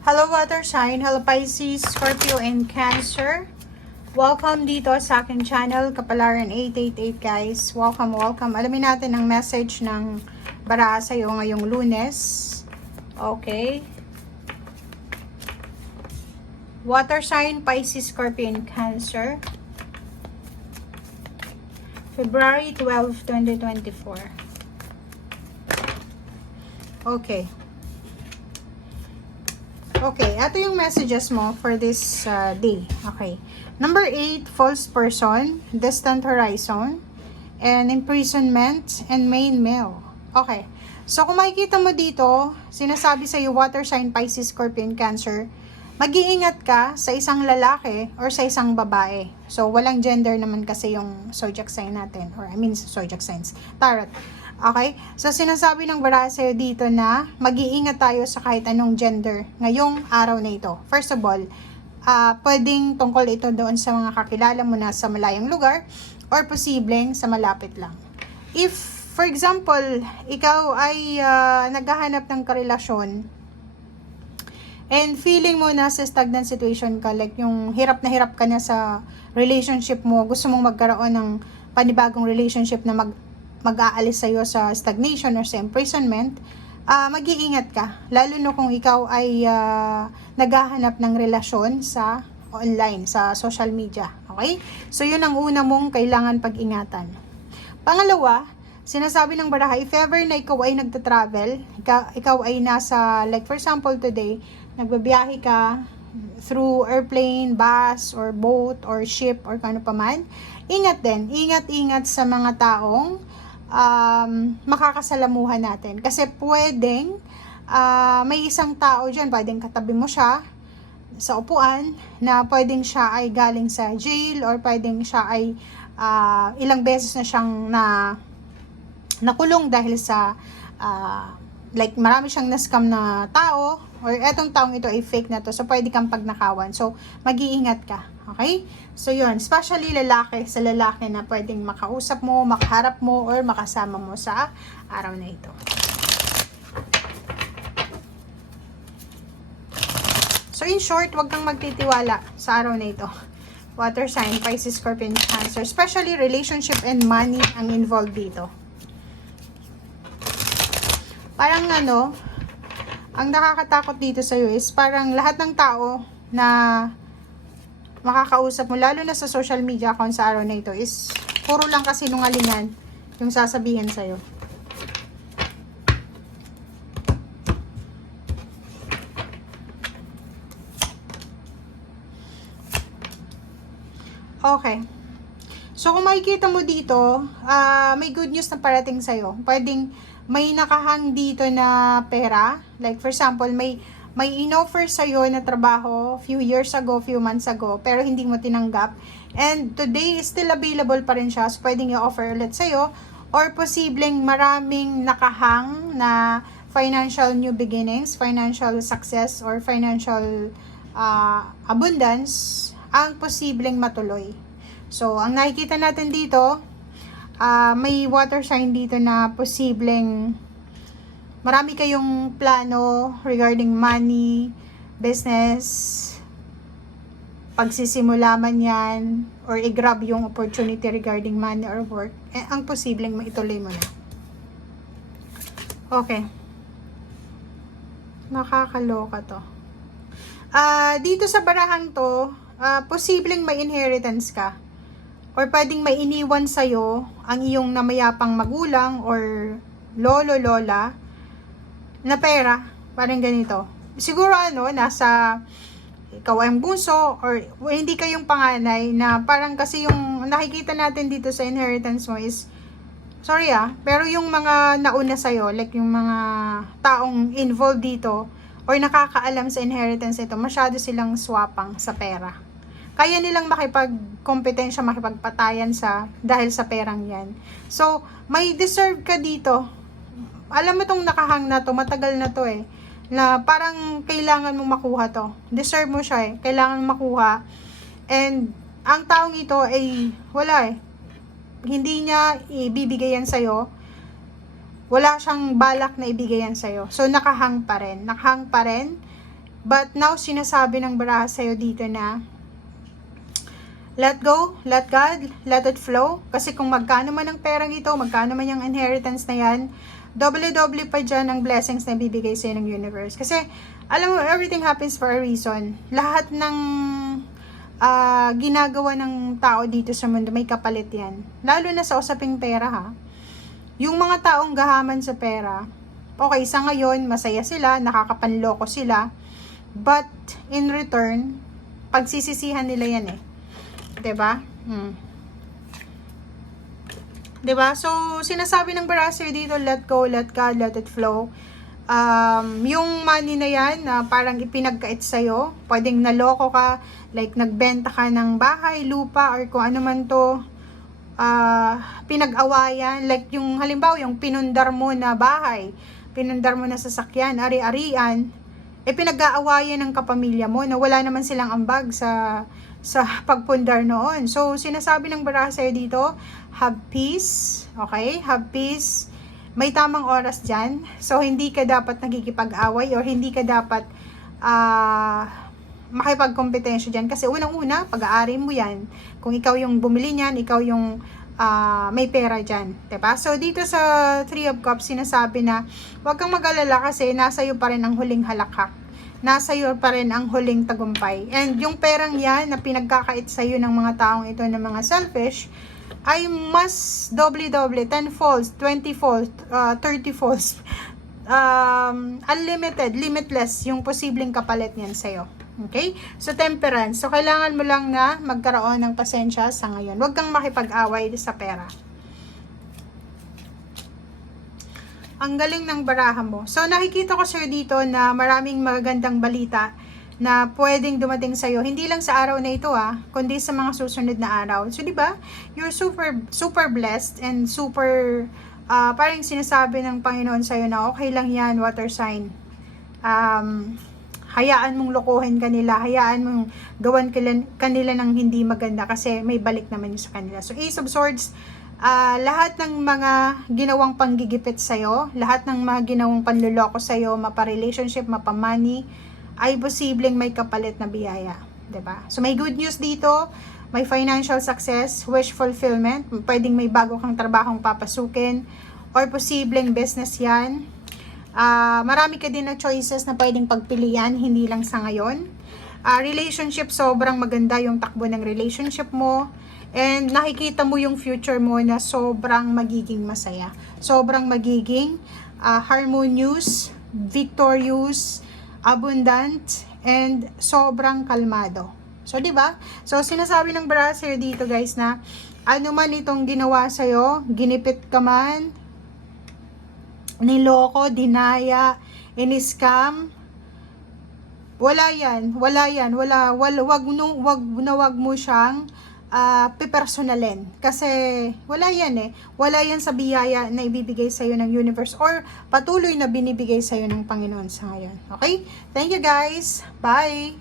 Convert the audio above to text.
Hello water sign, hello Pisces, Scorpio, and Cancer. Welcome dito sa aking channel, Kapalaran 888 guys. Welcome. Alamin natin ang message ng bara sa'yo ngayong Lunes. Okay. Water sign, Pisces, Scorpio, and Cancer. February 12, 2024. Okay. Okay, ito yung messages mo for this day. Okay. Number 8, false person, distant horizon, and imprisonment, and main male. Okay. So, kung makikita mo dito, sinasabi sa iyo, water sign, Pisces, Scorpio, and Cancer, mag-iingat ka sa isang lalaki or sa isang babae. So, walang gender naman kasi yung zodiac sign natin. Or, zodiac signs. Tarot. Okay? So, sinasabi ng barase dito na mag-iingat tayo sa kahit anong gender ngayong araw na ito. First of all, pwedeng tungkol ito doon sa mga kakilala mo na sa malayong lugar or posibleng sa malapit lang. If, for example, ikaw ay naghahanap ng karelasyon and feeling mo na sa stagnant situation ka, like yung hirap na hirap ka na sa relationship mo, gusto mong magkaroon ng panibagong relationship na mag-aalis sa'yo sa stagnation or sa imprisonment, mag-iingat ka. Lalo na kung ikaw ay naghahanap ng relasyon sa online, sa social media. Okay? So, yun ang una mong kailangan pag-ingatan. Pangalawa, sinasabi ng baraha, if ever na ikaw ay nagta-travel, ikaw ay nasa, like for example today, nagbabiyahe ka through airplane, bus, or boat, or ship, or kano pa man, ingat din. Ingat sa mga taong makakasalamuhan natin. Kasi pwedeng may isang tao dyan, pwedeng katabi mo siya sa upuan, na pwedeng siya ay galing sa jail, or pwedeng siya ay ilang beses na siyang nakulong dahil sa like marami siyang na-scam na tao, or etong taong ito ay fake na to, so pwede kang pagnakawan. So, mag-iingat ka. Okay? So, yun. Especially lalaki, sa lalaki na pwedeng makausap mo, makaharap mo, or makasama mo sa araw na ito. So, in short, wag kang magtitiwala sa araw na ito. Water sign, Pisces, Scorpio, and Cancer. Especially relationship and money ang involved dito. Parang ang nakakatakot dito sa'yo is parang lahat ng tao na makakausap mo, lalo na sa social media account sa araw na ito, is puro lang kasi nungalingan yung sasabihin sa'yo. Okay. So, kung makikita mo dito, may good news na parating sa'yo. Pwedeng may nakahang dito na pera. Like, for example, may in-offer sa'yo na trabaho few years ago, few months ago, pero hindi mo tinanggap. And today is still available pa rin siya. So, pwedeng i-offer ulit sa'yo. Or posibleng maraming nakahang na financial new beginnings, financial success, or financial abundance ang posibleng matuloy. So, ang nakikita natin dito, may water sign dito na posibleng marami kayong plano regarding money, business, pagsisimula man yan, or i-grab yung opportunity regarding money or work, ang posibleng maituloy mo na. Okay. Nakakaloka to. Dito sa barahang to, posibleng may inheritance ka. Or pwedeng may iniwan sa'yo ang iyong namayapang magulang or lolo-lola na pera. Parang ganito. Siguro nasa ikaw ang bunso or hindi kayong panganay, na parang kasi yung nakikita natin dito sa inheritance mo is, sorry pero yung mga nauna sa'yo, like yung mga taong involved dito or nakakaalam sa inheritance ito, masyado silang swapang sa pera. Kaya nilang makipagkompetensya, makipagpatayan dahil sa perang yan. So, may deserve ka dito. Alam mo tong nakahang na to, matagal na to na parang kailangan mo makuha to. Deserve mo siya kailangan makuha. And, ang taong ito ay wala hindi niya ibibigay yan sa'yo. Wala siyang balak na ibigay yan sa'yo. So, nakahang pa rin. But now, sinasabi ng baraha sa'yo dito na, let go, let God, let it flow. Kasi kung magkano man ang perang ito, magkano man yung inheritance na yan, doble-doble pa dyan ang blessings na bibigay sa'yo ng universe. Kasi, alam mo, everything happens for a reason. Lahat ng ginagawa ng tao dito sa mundo, may kapalit yan. Lalo na sa usaping pera, ha. Yung mga taong gahaman sa pera, okay, sa ngayon, masaya sila, nakakapanloko sila, but, in return, pagsisisihan nila yan eh. 'Di ba? 'Di ba? So, sinasabi ng Barasir dito, let go, let God, let it flow. Yung money na yan, parang ipinagkait sa'yo, pwedeng naloko ka, like nagbenta ka ng bahay, lupa, or kung ano man to, pinag-awayan, like yung halimbawa, yung pinundar mo na bahay, pinundar mo na sasakyan, ari-arian, pinag-aawayan ng kapamilya mo na wala naman silang ambag sa pagpundar noon. So, sinasabi ng baraha sa'yo dito, have peace, okay? Have peace. May tamang oras dyan. So, hindi ka dapat nagkikipag-away or hindi ka dapat makipagkompetensya dyan. Kasi unang-una, pag-aari mo yan. Kung ikaw yung bumili niyan, ikaw yung may pera dyan. Diba? So, dito sa Three of Cups, sinasabi na, huwag kang mag-alala kasi nasa iyo pa rin ang huling halakhak. Nasa iyo pa rin ang huling tagumpay. And yung perang yan na pinagkakait sa iyo ng mga taong ito ng mga selfish, ay mas doble-doble, 10 folds, 20 folds, 30 folds, unlimited, limitless yung posibleng kapalit niyan sa iyo. Okay? So, temperance. So, kailangan mo lang na magkaroon ng pasensya sa ngayon. Huwag kang makipag-away sa pera. Ang galing ng baraha mo. So, nakikita ko sir dito na maraming magagandang balita na pwedeng dumating sa'yo. Hindi lang sa araw na ito kundi sa mga susunod na araw. So, di ba? You're super blessed and super, parang sinasabi ng Panginoon sa'yo na okay lang yan, water sign. Hayaan mong lokohin kanila, hayaan mong gawan kanila ng hindi maganda kasi may balik naman yun sa kanila. So, Ace of Swords, lahat ng mga ginawang panggigipit sa'yo, lahat ng mga ginawang panluloko sa'yo, mapa-relationship, mapa-money, ay posibleng may kapalit na biyaya. 'Di ba? So, may good news dito, may financial success, wish fulfillment, pwedeng may bago kang trabahong papasukin, or posibleng business yan. Marami ka din na choices na pwedeng pagpilian, hindi lang sa ngayon. Relationship, sobrang maganda yung takbo ng relationship mo. And nakikita mo yung future mo na sobrang magiging masaya. Sobrang magiging harmonious, victorious, abundant, and sobrang kalmado. So, di ba? So, sinasabi ng Barasir dito guys na ano man itong ginawa sa'yo, ginipit ka man, niloko, dinaya, in-scam, wag mo siyang pipersonalin. Kasi wala yan wala yan sa biyaya na ibibigay sa'yo ng universe or patuloy na binibigay sa'yo ng Panginoon sa ngayon. Okay? Thank you guys. Bye!